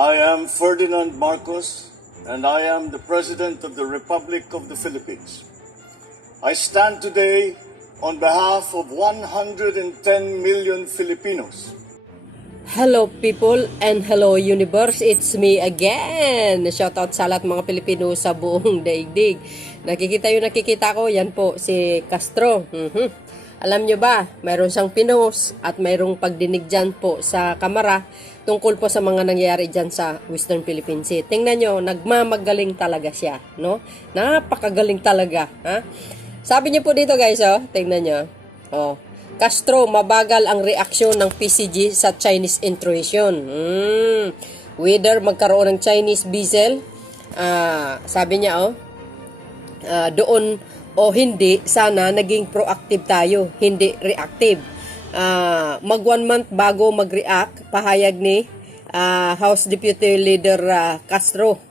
I am Ferdinand Marcos, and I am the President of the Republic of the Philippines. I stand today on behalf of 110 million Filipinos. Hello people and hello universe, it's me again. Shoutout sa lahat mga Pilipino sa buong daigdig. Nakikita ko, yan po si Castro. Alam nyo ba, mayroon siyang pinost at mayroong pagdinig dyan po sa kamera tungkol po sa mga nangyayari dyan sa Western Philippine Sea. Tingnan nyo, nagmamagaling talaga siya, no? Napakagaling talaga, ha? Sabi niyo po dito guys, tingnan nyo. Castro, mabagal ang reaksyon ng PCG sa Chinese intrusion. Whether magkaroon ng Chinese vessel, sabi niya, doon o hindi, sana naging proactive tayo, hindi reactive. Mag 1 month bago mag-react, pahayag ni House Deputy Leader Castro.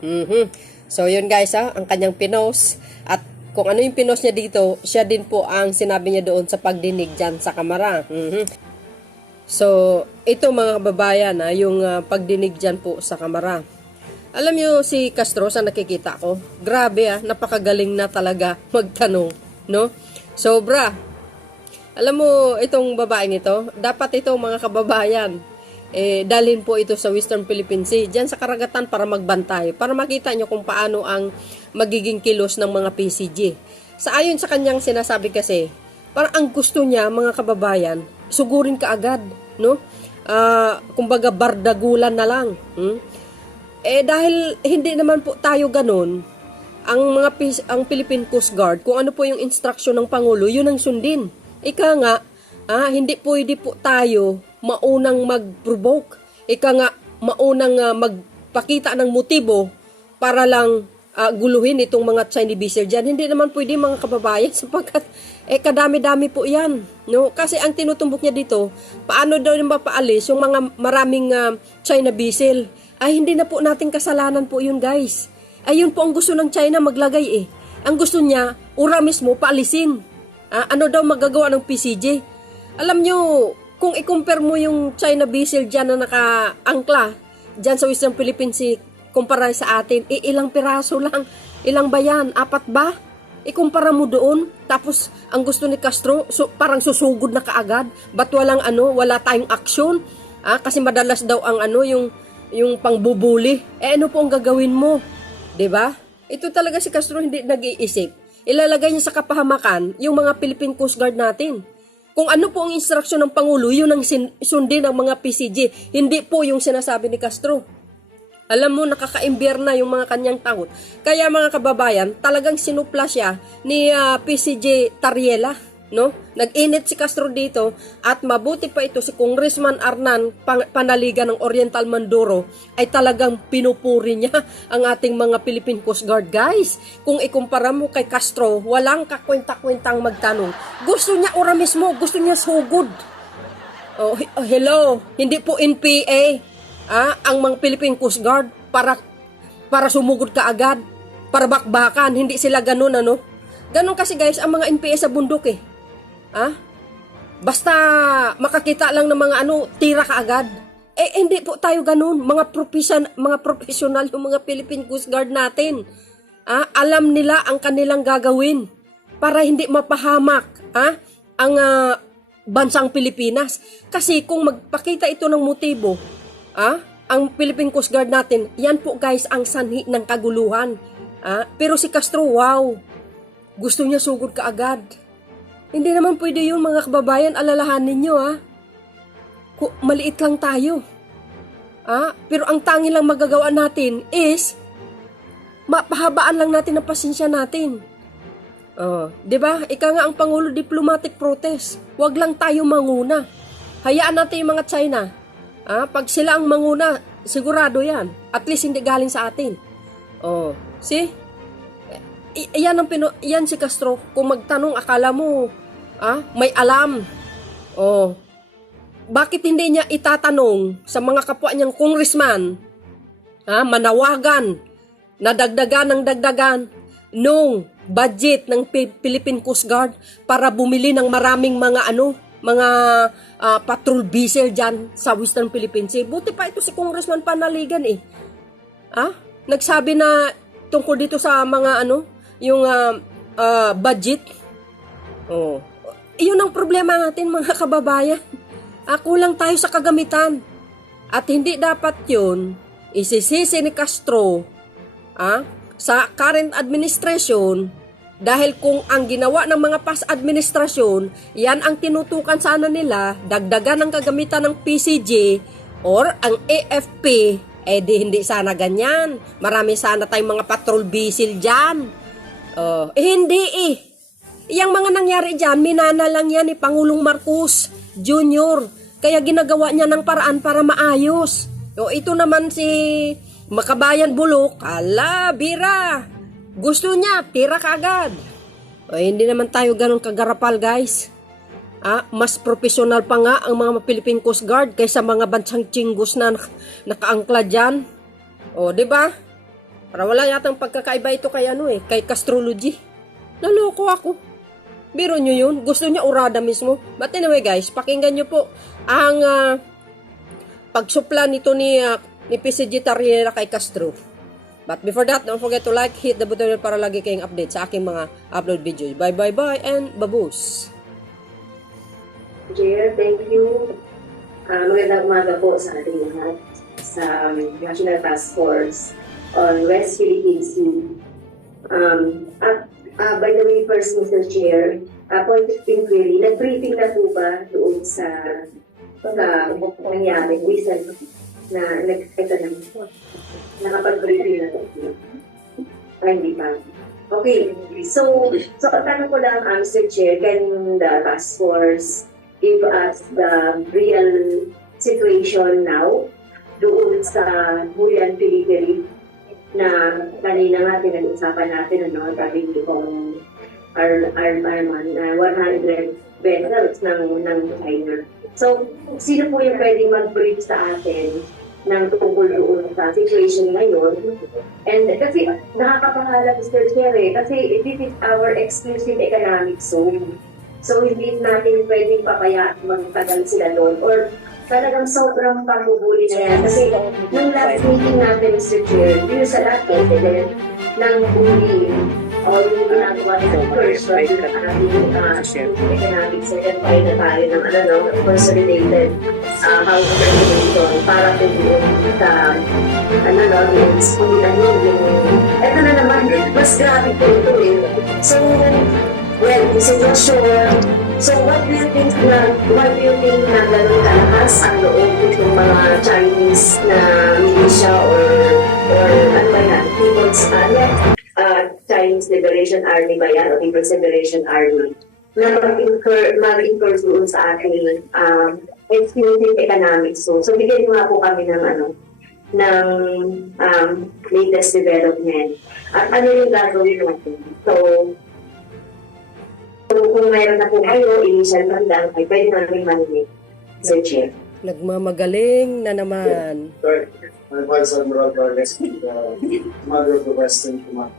So yun guys, ang kanyang pinost. At kung ano yung pinost niya dito, siya din po ang sinabi niya doon sa pagdinig dyan sa kamera. So ito mga kababayan, yung pagdinig dyan po sa kamera. Alam niyo si Castro sa nakikita ko, grabe napakagaling na talaga magtanong, no? Sobra. Alam mo, itong babaeng ito, dapat ito mga kababayan, dalhin po ito sa Western Philippine Sea, dyan sa karagatan para magbantay, para makita nyo kung paano ang magiging kilos ng mga PCG. Ayon sa kanyang sinasabi kasi, parang ang gusto niya mga kababayan, sugurin ka agad, no? Kumbaga bardagulan na lang. Dahil hindi naman po tayo ganun, ang Philippine Coast Guard, kung ano po yung instruction ng Pangulo, yun ang sundin. Ika nga, hindi pwede po tayo maunang mag-provoke. Ika nga, maunang magpakita ng motibo para lang guluhin itong mga Chinese vessel dyan. Hindi naman pwede mga kababayan sapagkat kadami-dami po yan. No? Kasi ang tinutumbok niya dito, paano daw yung mapaalis yung mga maraming China vessel. Ay hindi na po nating kasalanan po yun guys. Ayun po ang gusto ng China maglagay Ang gusto niya, ura mismo paalisin. Ano daw magagawa ng PCG? Alam nyo, kung i-compare mo yung China vessel dyan na naka-angkla, dyan sa Western Philippine Sea, kumpara sa atin, ilang piraso lang. Ilang ba yan? 4 ba? Ikumpara mo doon. Tapos, ang gusto ni Castro, parang susugod na kaagad. Ba't wala tayong aksyon? Kasi madalas daw ang yung pangbubuli. Ano po ang gagawin mo? 'Di ba? Ito talaga si Castro hindi nag-iisip. Ilalagay niya sa kapahamakan yung mga Philippine Coast Guard natin. Kung ano po ang instruksyon ng Pangulo, yun ang sundin ng mga PCG. Hindi po yung sinasabi ni Castro. Alam mo, nakaka-imbier na yung mga kanyang tangot. Kaya mga kababayan, talagang sinupla siya ni PCG Tariella. No? Nag-init si Castro dito at mabuti pa ito si Congressman Arnan Panaligan ng Oriental Mindoro ay talagang pinupuri niya ang ating mga Philippine Coast Guard. Guys, kung ikumpara mo kay Castro, walang kakwenta-kwentang magtanong. Gusto niya ora mismo, gusto niya sugod. Hello, hindi po NPA ang mga Philippine Coast Guard para sumugod ka agad, para bakbakan, hindi sila ganun Ganun kasi guys ang mga NPA sa bundok Basta makakita lang ng mga tira ka agad. Hindi po tayo ganun. Mga professional yung mga Philippine Coast Guard natin. Alam nila ang kanilang gagawin para hindi mapahamak ang bansang Pilipinas. Kasi kung magpakita ito ng motibo, ang Philippine Coast Guard natin, yan po guys ang sanhi ng kaguluhan. Pero si Castro, wow, gusto niya sugod ka agad. Hindi naman pwede yun mga kababayan, alalahanin nyo maliit lang tayo. Pero ang tanging lang magagawa natin is mapahabaan lang natin ang pasensya natin. Diba? Ika nga ang Pangulo diplomatic protest. Huwag lang tayo manguna. Hayaan natin yung mga China. Pag sila ang manguna, sigurado yan. At least hindi galing sa atin. See? Yan si Castro. Kung magtanong, akala mo, may alam. Bakit hindi niya itatanong sa mga kapwa niyang congressman, manawagan, na dagdagan nung budget ng Philippine Coast Guard para bumili ng maraming mga mga patrol vessel dyan sa Western Philippines. Buti pa ito si Congressman Panaligan nagsabi na tungkol dito sa mga yung budget. Iyon ang problema natin mga kababayan. Kulang tayo sa kagamitan. At hindi dapat yun isisisi ni Castro sa current administration dahil kung ang ginawa ng mga past administrasyon, yan ang tinutukan sana nila, dagdagan ng kagamitan ng PCG or ang AFP, di hindi sana ganyan. Marami sana tayong mga patrol vessel dyan. Hindi Yang mga nangyari dyan, minana lang yan ni Pangulong Marcos Jr. Kaya ginagawa niya ng paraan para maayos. Ito naman si Makabayan Bulok, bira. Gusto niya, tira kagad. Hindi naman tayo ganun kagarapal, guys. Mas profesional pa nga ang mga Philippine Coast Guard kaysa mga bansang chinggos na nakaangkla dyan. Diba? Para wala yatang pagkakaiba ito kay kay Castrology. Naloko ako. Biro nyo yun. Gusto niya urada mismo. But anyway, guys, pakinggan nyo po ang pagsupla nito ni PCG Tariella kay Castro. But before that, don't forget to like, hit the button para lagi kayong update sa aking mga upload videos. Bye, and babus! Chair, thank you. Magandang umaga po sa ating lahat sa National Task Force on West Philippine Sea. By the way, first, Mr. Chair, point of inquiry, nag-briefing na po ba doon sa nangyari recent na nakapag-briefing na ito? Hindi pa. Okay, so ang tanong ko lang, Mr. Chair, can the task force give us the real situation now doon sa Hulian Pilipili na kanina nga pinag-usapan natin, sabi kong Arman, 100 vessels ng China. So, sino po yung pwedeng mag-brief sa atin ng tungkol doon sa situation ngayon? And kasi nakakapahala, Mr. Chair, kasi this is our exclusive economic zone. So, hindi natin pwedeng papaya magtagal sila doon. Or talagang sobrang panghuhuli na yan. Kasi nung last meeting natin, Mr. Chair, yun sa last incident ng huli o yung ginagawa ng first ating economic certified na tayo ng consolidated house regulation para po doon sa ito na naman, mas grabe po ito So, well, sitwasyon. So, what do you think na ganun kalakas ang loob ng mga Chinese na militia or ano ba yan? Chinese Liberation Army ba yan? O People's Liberation Army na mag-incur doon sa ating exclusive economic zone. So, bigyan nyo nga po kami ng latest development. At ano yung gagawin natin? So, kung mayroon na po kayo, initial man lang, ay pwede namin manimig. Sir Chair. Nagmamagaling na naman. My Vice Admiral Carles, mother of the Western Command,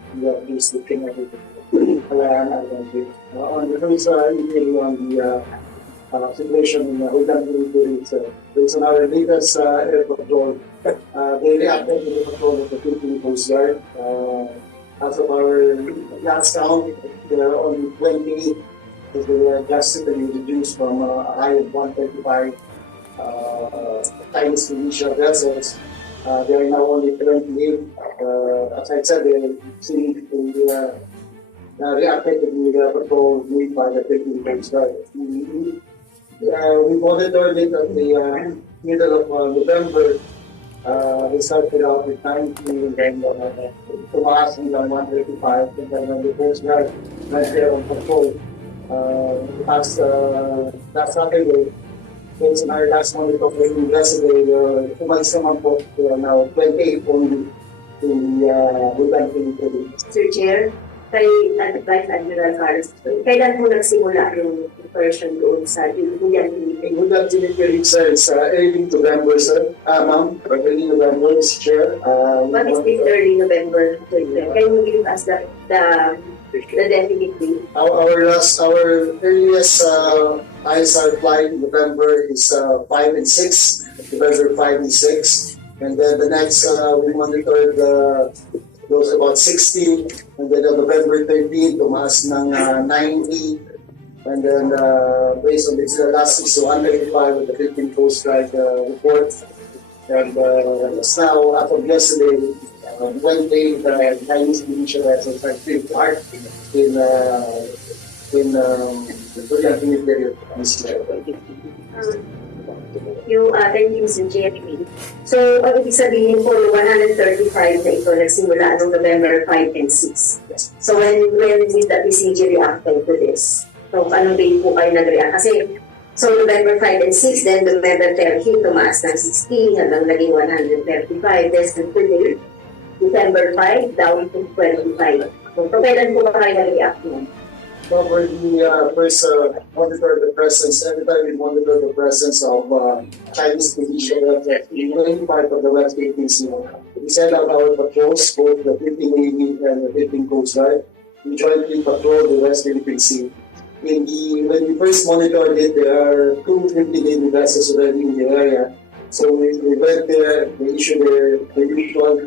is looking at it. On the first email on the situation in Hulian Pilipili, based on our latest air patrol, they reacted to the patrol of the Philippine Coast Guard. As of our last count, there are only 28 because they were drastically reduced from a high of 135 Chinese militia vessels. They are now only 28. As I said, they reacted to the patrol made by the Philippine Coast Guard. We monitored it at the middle of November. We started out with 90 and then tumaas hanggang 135 and then when the Coast Guard went there on patrol last Saturday, based on our last monitoring yesterday, tumalis naman po now 28 only in Hulian Pilipili. Sir Chair, kay Vice Admiral Carlos, kailan po nagsimula yung version doon sa Hulian Pilipili? Hulian Pilipili, sir, is early November, sir. Ma'am, early November, Chair. What is this early November? Can you give us the the definite date? Our earliest ISR flight in November is 5 and 6, November 5 and 6. And then the next, we monitored those about 60. And then on November 13, tumaas ng 90. And then based on this, last is 195 with the Philippine Coast Guard report. And as now, as of yesterday, Wednesday, the Chinese militia vessels are still parked in the Korean military. Thank you, Mr. Jeremy. So, ang ibig sabihin po, yung 135 na ito nagsimula noong November 5 and 6. So, when did the PCG reacted to this? So, anong date po kayo nag-react? Kasi, so November 5 and 6, then November 13, tumaas ng 60 hanggang naging 135. Then today, December 5, down to 25. So, kailan po ba kayo nag-react mo? So for the first monitor the presence, every time we monitor the presence of Chinese militia in any part of the West Philippine Sea, we send out our patrols, both the Philippine Navy and the Philippine Coast Guard. We jointly patrol the West Philippine Sea. When we first monitored it, there are 2 Philippine Navy vessels already in the area. So we went there, we issued the usual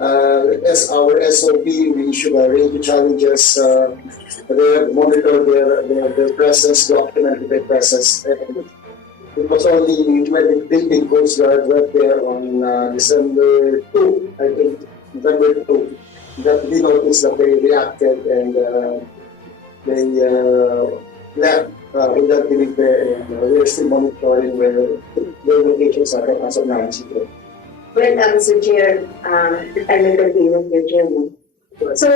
as our SOP, we issued a range of challenges. They have monitored their presence, documented their presence. And it was only when the Philippine Coast Guard went there on December 2, I think, November 2, that we noticed that they reacted and they left without being there. And we're still monitoring where their locations are as of now. Well, Mr. Chair, I will continue with your journey. So,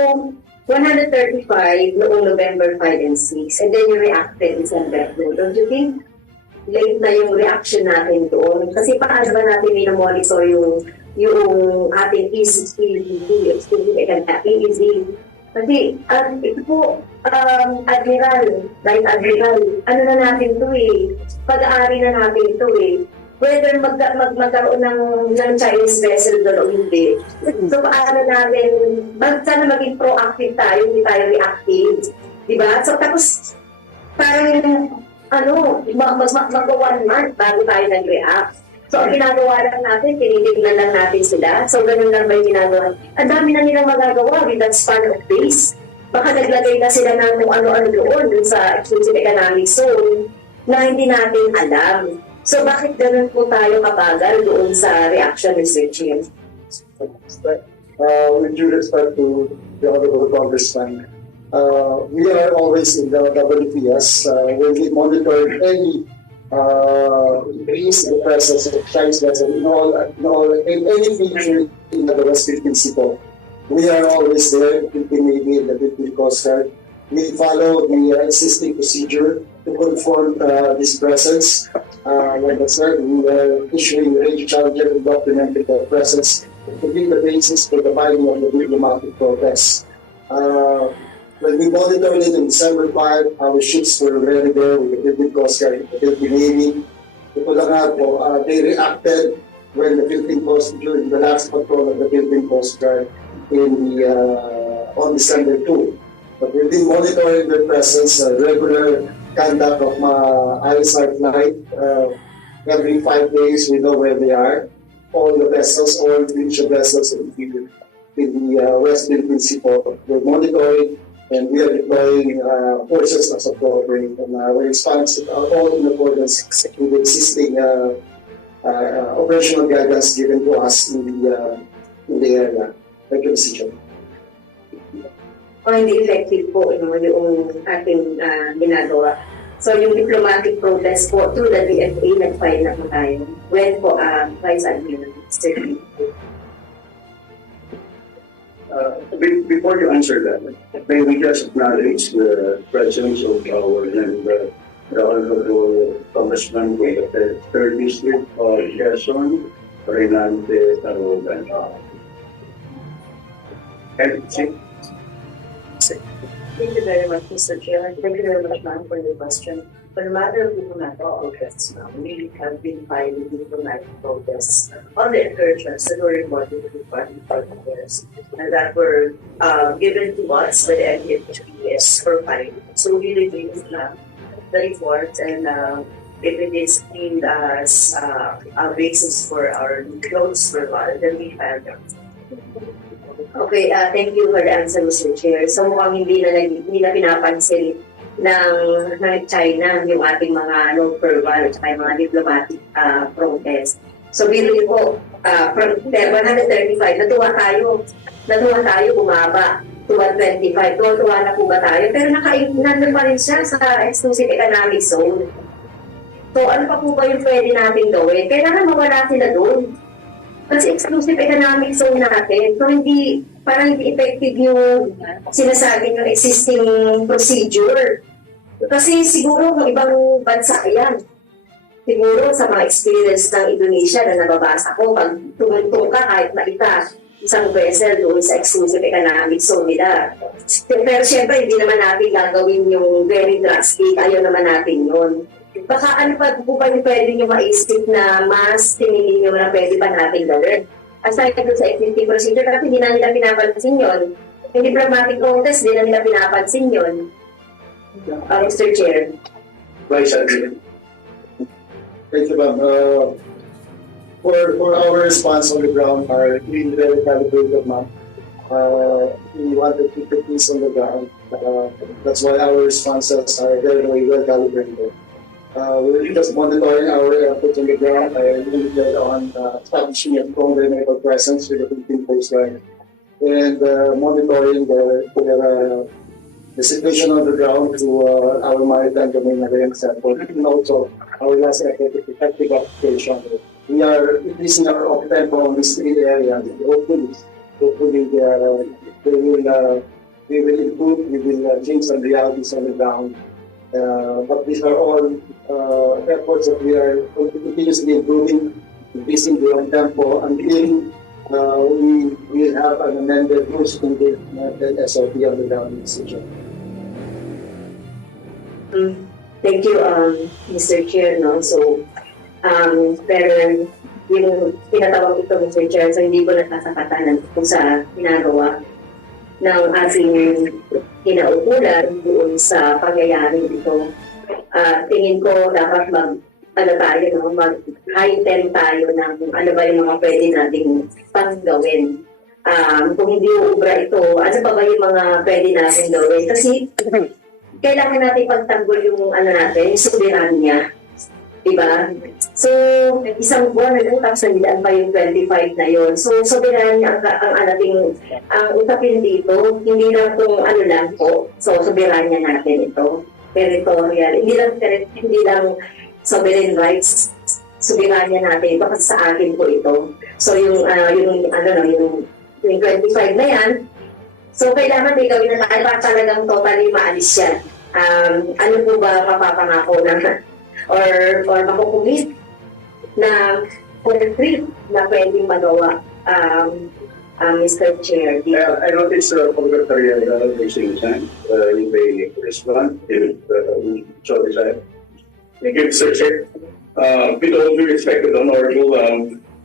135 noong November 5 and 6, and then you reacted December 2. Don't you think late na yung reaction natin doon? Kasi paano ba natin minomonitor yung ating EEZ? Kasi, ito po, Admiral, Vice Admiral, ano na natin ito eh, pag-aari na natin ito eh. Whether magkaroon ng Chinese vessel doon o hindi. So, paano natin, sana maging proactive tayo, hindi tayo reactive. Diba? So, tapos, parang, mag-1 month bago tayo nag-react. So, ang ginagawa lang natin, tinitignan lang natin sila. So, ganun lang ba yung ginagawa? Ang dami na nilang magagawa with that span of days. Baka naglagay na sila ng kung ano-ano doon sa exclusive economic zone na hindi natin alam. So, bakit ganun po tayo kabagal doon sa reaction, Mr. Chair? With due respect to the Honorable Congressman, we are always in the WPS when we monitor any increase in the presence of Chinese vessels in any feature in the West Philippine Sea. We are always there, the Philippine Navy and the Philippine Coast Guard. We follow the existing procedure to confront this presence. Like I said, we are issuing a range of challenges and documenting the presence to be the basis for the filing of the diplomatic protest. When we monitored it in December 5, our ships were already there with the Philippine Coast Guard, the Philippine Navy. Ito lang nga po, they reacted when the Philippine Coast, during the last patrol of the Philippine Coast Guard on December 2. But we've been monitoring their presence, regular conduct of ISR flight. Every 5 days, we know where they are. All the vessels, all the vessels in the West Philippine Sea. We're monitoring and we are deploying forces as appropriate. And our response are all in accordance with the existing operational guidance given to us in the area. Thank you, Mr. Chairman. O hindi effective po yung ating ginagawa. So yung diplomatic protest po through the DFA, nag-file na po tayo. When po, Vice Admiral, Before you answer that, may we just acknowledge the presence of our the Honorable Congressman with the 3rd District of Quezon, Renante Tarogan. Thank you very much, Mr. Chair. Thank you very much, ma'am, for the question. For the matter of diplomatic protests, we have been filing diplomatic protests on the incursions that were reported to the Department of Affairs and that were given to us by the NDFGS for filing. So we reviewed the report and it is deemed as a basis for our close proposal that we filed. Okay, thank you for the answer, Mr. Chair. So mukhang hindi na pinapansin ng China yung ating mga no-verbal at yung mga diplomatic protest. So biruin po, from 135, natuwa tayo bumaba to 125. Tuwa na po ba tayo? Pero nandun pa rin siya sa exclusive economic zone. So ano pa po ba yung pwede natin gawin? Kailangan mawala sila doon. Kasi exclusive economic zone natin. So parang hindi effective yung sinasabi yung existing procedure. Kasi siguro kung ibang bansa yan, siguro sa mga experience ng Indonesia na nababasa ko, pag tumutong ka kahit makita isang vessel doon sa exclusive economic zone nila. Pero syempre, hindi naman natin gagawin yung very drastic. Ayaw naman natin yun. Baka ano pa po ba yung pwede nyo maisip na mas tinilin nyo na pwede pa natin gawin? Aside doon sa existing procedure, kasi hindi na nila pinapansin yun. Yung diplomatic protest, hindi na nila pinapansin yun. Mr. Chair. Vice Admiral. Thank you, ma'am. For our response on the ground are really very calibrated, ma'am. We want to keep the peace on the ground. That's why our responses are very, very well calibrated. We're just monitoring our efforts on the ground. I really get on establishing a strong naval presence with the Philippine Coast Guard and monitoring the situation on the ground through our maritime domain agreement and also our last effort to effective occupation. We are increasing our tempo on these three areas. Hopefully we will improve, we will change some realities on the ground. But these are all efforts that we are continuously improving, increasing the tempo until we have an amended rules engagement and SOP on the ground decision. Thank you, Mr. Chair. No? So, pero yung tinatawag ito, Mr. Chair, so hindi ko nasasakatan kung sa ginagawa ng ating kinaukulan doon sa pangyayari dito. Tingin ko dapat mag-heighten tayo ng ano ba yung mga pwede nating panggawin. Kung hindi ubra ito, ano pa ba yung mga pwede natin gawin? Kasi kailangan natin pagtanggol yung natin, yung soberanya. Diba? So, isang buwan na lang, tapos nandaan pa yung 25 na yun. So, soberanya ang usapin dito, hindi lang itong lang po. So, soberanya natin ito. Territorial. Hindi lang sovereign rights, soberanya natin ito kasi sa akin po ito. So, yung 25 na yan, so, kailangan may gawin na tayo para talagang totally maalis yan. Ano po ba mapapangako na or makukumit na concrete na pwedeng magawa, Mr. Chair? I noticed Congressman Tariella raising his hand. You may respond if we so desire. Thank you, Mr. Chair. With all due respect to the Honorable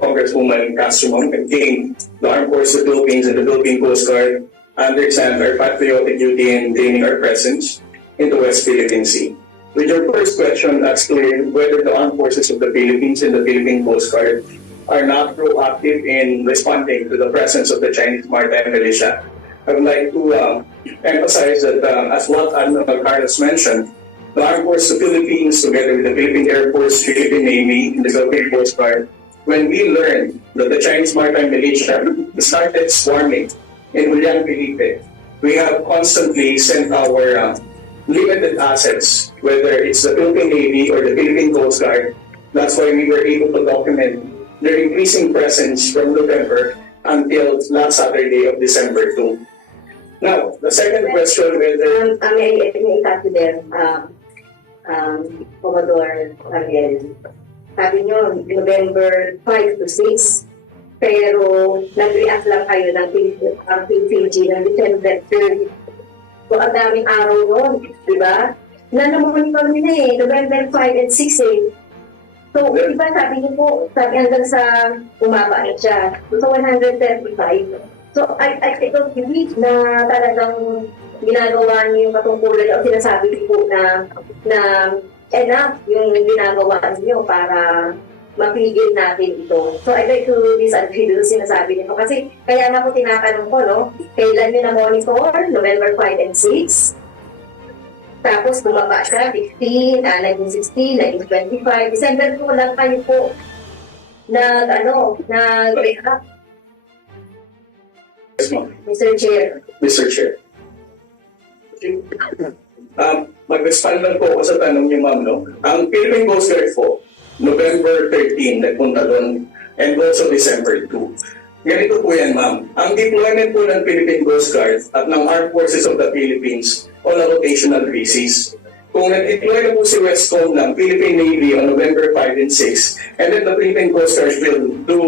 Congresswoman Castro, again, the Armed Forces of the Philippines and the Philippine Coast Guard understand our patriotic duty in maintaining our presence in the West Philippine Sea. With your first question, that's clear whether the Armed Forces of the Philippines and the Philippine Coast Guard are not proactive in responding to the presence of the Chinese maritime militia. I would like to emphasize that as what Admiral Carlos mentioned, the Armed Forces of the Philippines, together with the Philippine Air Force, Philippine Navy, and the Philippine Coast Guard, when we learned that the Chinese maritime militia started swarming in Julian Felipe, we have constantly sent our limited assets, whether it's the Philippine Navy or the Philippine Coast Guard. That's why we were able to document their increasing presence from November until last Saturday of December 2. Now, the second question, whether... May cut to them, Commodore Ariel. Sabi nyo, November 5 to 6, pero nag-react lang kayo ng PCG ng December 3. So, ang daming araw nun, di ba? na namonitor nila November 5 and 6 So, iba sabi niyo po, sabi hanggang sa umaba na siya. So, 135. So, I don't believe na talagang ginagawa niyo yung katungkulan o sinasabi niyo po na enough yung ginagawa niyo para mapigil natin ito. So, I'd like to disagree doon sinasabi niyo. Kasi, kaya nga po tinatanong ko, no? Kailan niyo na-monitor? November 5 and 6? Tapos bumaba siya, 15, naging 16, naging 25. December po lang kayo po nag-react. Yes, ma'am. Mr. Chair. Mr. Chair. Mag-expand lang po ako sa tanong niyo, ma'am, no? Ang Philippine Coast Guard po, November 13, nagpunta doon, and also December 2. Ganito po yan, ma'am. Ang deployment po ng Philippine Coast Guard at ng Armed Forces of the Philippines on a rotational basis. Kung nag-deploy na po si Westcom ng Philippine Navy on November 5 and 6, and then the Philippine Coast Guard will do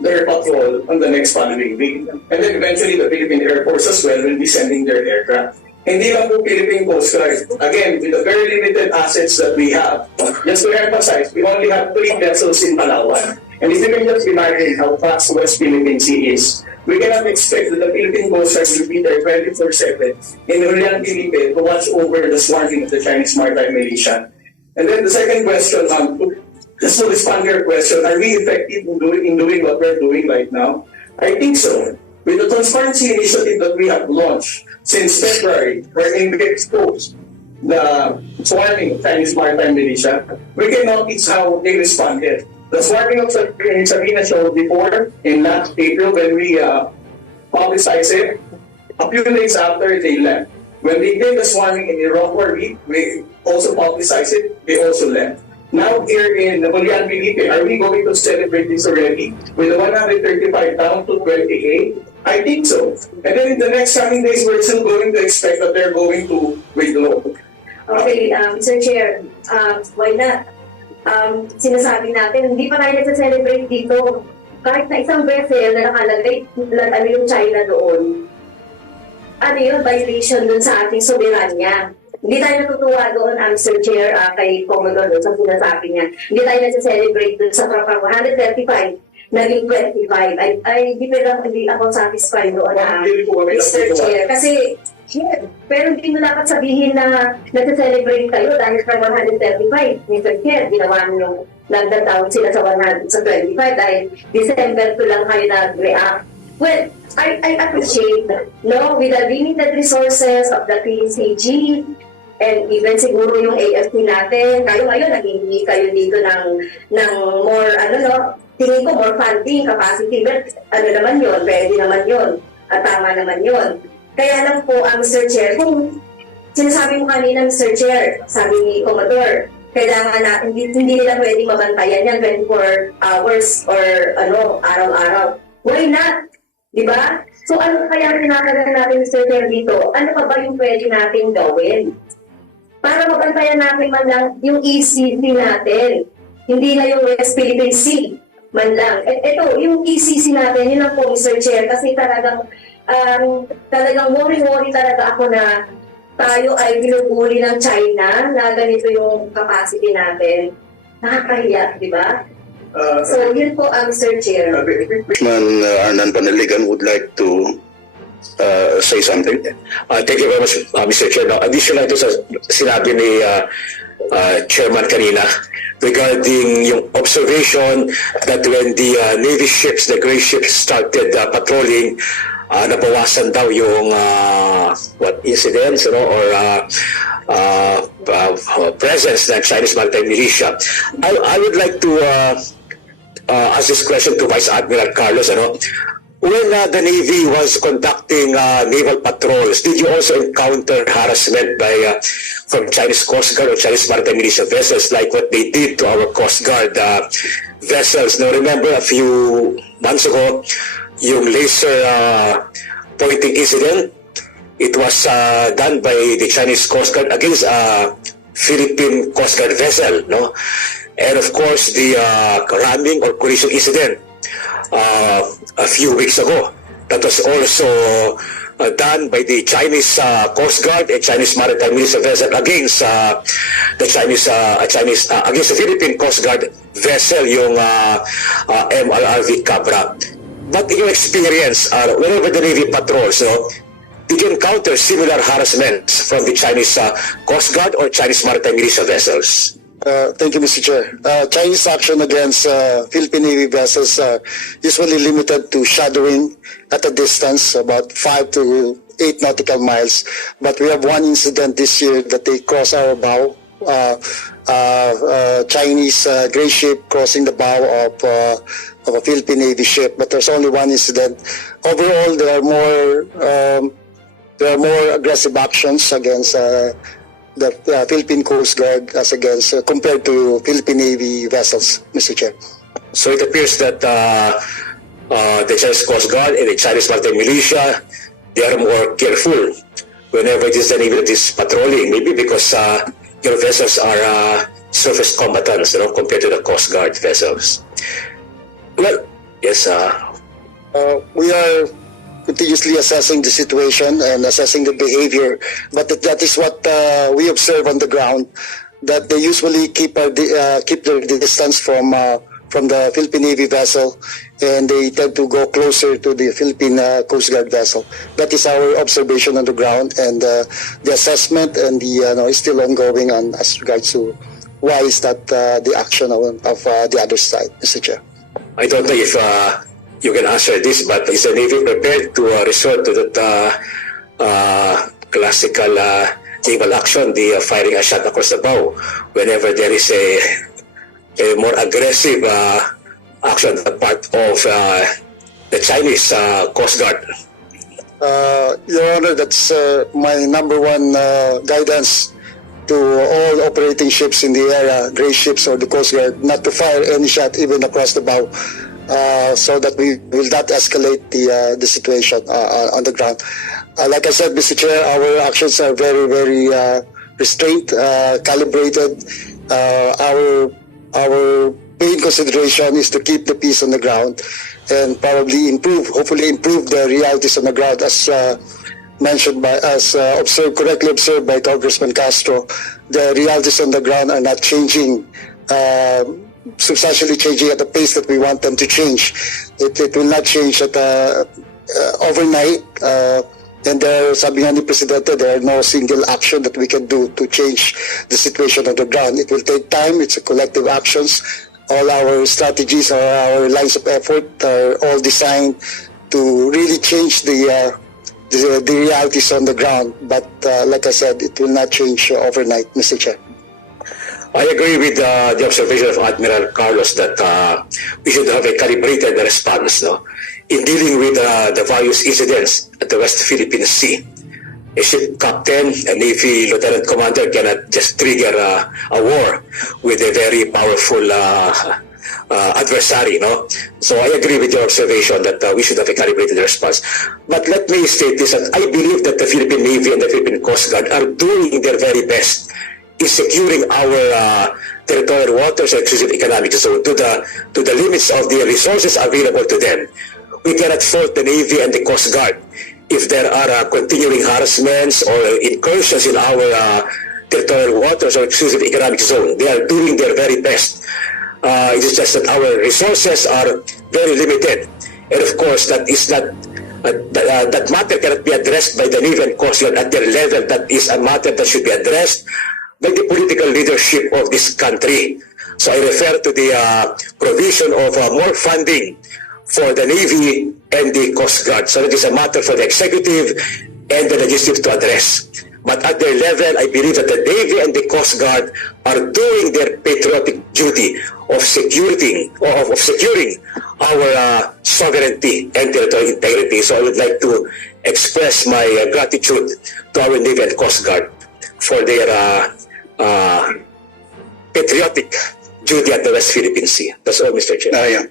their patrol on the next following week. And then eventually the Philippine Air Force as well will be sending their aircraft. Hindi lang po Philippine Coast Guard. Again, with the very limited assets that we have, just to emphasize, we only have 3 vessels in Palawan. And if you can just imagine how vast West Philippine Sea is, we cannot expect that the Philippine Coast Guard will be there 24/7 in Julian Felipe to watch over the swarming of the Chinese Maritime Militia. And then the second question, just to respond to your question, are we effective in doing what we're doing right now? I think so. With the transparency initiative that we have launched since February, wherein we exposed the swarming of Chinese Maritime Militia, we can notice how they responded. The swarming of Sabina Show before, in last April, when we publicized it, a few days after they left. When they did the swarming in Iraq, we also publicized it, they also left. Now here in Julian Felipe, are we going to celebrate this already? With the 135 down to 28? I think so. And then in the next coming days, we're still going to expect that they're going to withdraw. Okay, Mr. Chair, why not? Sinasabi natin, hindi pa tayo nagsa-celebrate dito. Kahit na isang vessel na nakalagay, yung China doon, yung violation doon sa ating soberanya. Hindi tayo natutuwa doon, Mr. Chair, kay Commodore doon sa sinasabi niya. Hindi tayo nagsa-celebrate doon sa parang 135, naging 25. Hindi ako satisfied doon, Mr. Chair. Kasi, pero hindi mo dapat sabihin na nagsa-celebrate kayo dahil sa 135. Mr. Chair, ginawa mo yung nagdatawag sila sa 125 dahil December 2 lang kayo nag-react. Well, I appreciate with the limited resources of the PCG and even siguro yung AFP natin, kayo ngayon naghihingi kayo dito ng more, tingin ko more funding capacity, but naman yun, pwede naman yun, at tama naman yun. Kaya lang po, Mr. Chair, kung sinasabi mo kanina, Mr. Chair, sabi ni Commodore, kailangan na, hindi nila pwedeng mabantayan yan 24 hours or araw-araw. Why not? Diba? So ano kaya tinatagal natin, Mr. Chair, dito? Ano pa ba yung pwede natin gawin? Para mabantayan natin man lang yung ECC natin. Hindi na yung West Philippine Sea man lang. Ito, yung ECC natin, yun lang po, Mr. Chair, kasi talagang worry talaga ako na tayo ay binubuli ng China na ganito yung capacity natin. Nakakahiya, di ba? So, yun po, Mr. Chair. Arnan Panaligan would like to say something. Thank you very much, Mr. Chair. Now, additional ito sa sinabi ni Chairman kanina regarding yung observation that when the Navy ships, the gray ships started patrolling, nabawasan daw yung incidents or presence ng Chinese Maritime Militia. I would like to ask this question to Vice Admiral Carlos. When the Navy was conducting naval patrols, did you also encounter harassment from Chinese Coast Guard or Chinese Maritime Militia vessels like what they did to our Coast Guard vessels? Now, remember a few months ago, yung laser pointing incident, it was done by the Chinese Coast Guard against a Philippine Coast Guard vessel, no? And of course, the ramming or collision incident a few weeks ago that was also done by the Chinese Coast Guard and Chinese Maritime Militia vessel against against the Philippine Coast Guard vessel, yung MRRV Cabra. But in your experience, whenever the Navy patrols, did you encounter similar harassments from the Chinese Coast Guard or Chinese Maritime Militia vessels? Thank you, Mr. Chair. Chinese action against Philippine Navy vessels are usually limited to shadowing at a distance about 5 to 8 nautical miles. But we have one incident this year that they cross our bow. Chinese gray ship crossing the bow of a Philippine Navy ship. But there's only one incident. Overall, there are more aggressive actions against the Philippine Coast Guard as against compared to Philippine Navy vessels, Mr. Chair. So it appears that the Chinese Coast Guard and the Chinese Maritime Militia, they are more careful whenever it is the Navy that is patrolling, maybe because your vessels are surface combatants, compared to the Coast Guard vessels. Well, yes. We are continuously assessing the situation and assessing the behavior, but that is what we observe on the ground, that they usually keep their distance from the Philippine Navy vessel, and they tend to go closer to the Philippine Coast Guard vessel. That is our observation on the ground, and the assessment and is still ongoing on as regards to why is that the action of the other side, Mr. Chair. I don't know if you can answer this, but is the Navy prepared to resort to that classical naval action, the firing a shot across the bow, whenever there is a more aggressive action on the part of the Chinese Coast Guard? Your Honor, that's my number one guidance to all operating ships in the area, gray ships or the Coast Guard, not to fire any shot even across the bow, so that we will not escalate the situation on the ground. Like I said, Mr. Chair, our actions are very, very restrained, calibrated. Our main consideration is to keep the peace on the ground and probably hopefully improve the realities on the ground, as mentioned correctly observed by Congressman Castro. The realities on the ground are not changing, substantially changing at the pace that we want them to change. It will not change at overnight. And sabi nga ni Presidente, there are no single action that we can do to change the situation on the ground. It will take time. It's a collective actions. All our strategies, our lines of effort are all designed to really change the realities on the ground. But like I said, it will not change overnight, Mr. Chair. I agree with the observation of Admiral Carlos that we should have a calibrated response in dealing with the various incidents at the West Philippine Sea. A ship captain, a Navy lieutenant commander cannot just trigger a war with a very powerful adversary. So I agree with your observation that we should have a calibrated response. But let me state this, that I believe that the Philippine Navy and the Philippine Coast Guard are doing their very best in securing our territorial waters and exclusive economic zone to the limits of the resources available to them. We cannot fault the Navy and the Coast Guard if there are continuing harassments or incursions in our territorial waters or exclusive economic zone. They are doing their very best. It is just that our resources are very limited, and of course that is not that matter cannot be addressed by the Navy and Coast Guard at their level. That is a matter that should be addressed by the political leadership of this country. So I refer to the provision of more funding for the Navy and the Coast Guard. So it is a matter for the executive and the legislative to address. But at their level, I believe that the Navy and the Coast Guard are doing their patriotic duty of securing our sovereignty and territorial integrity. So I would like to express my gratitude to our Navy and Coast Guard for their patriotic duty at the West Philippine Sea. That's all, Mr. Chair.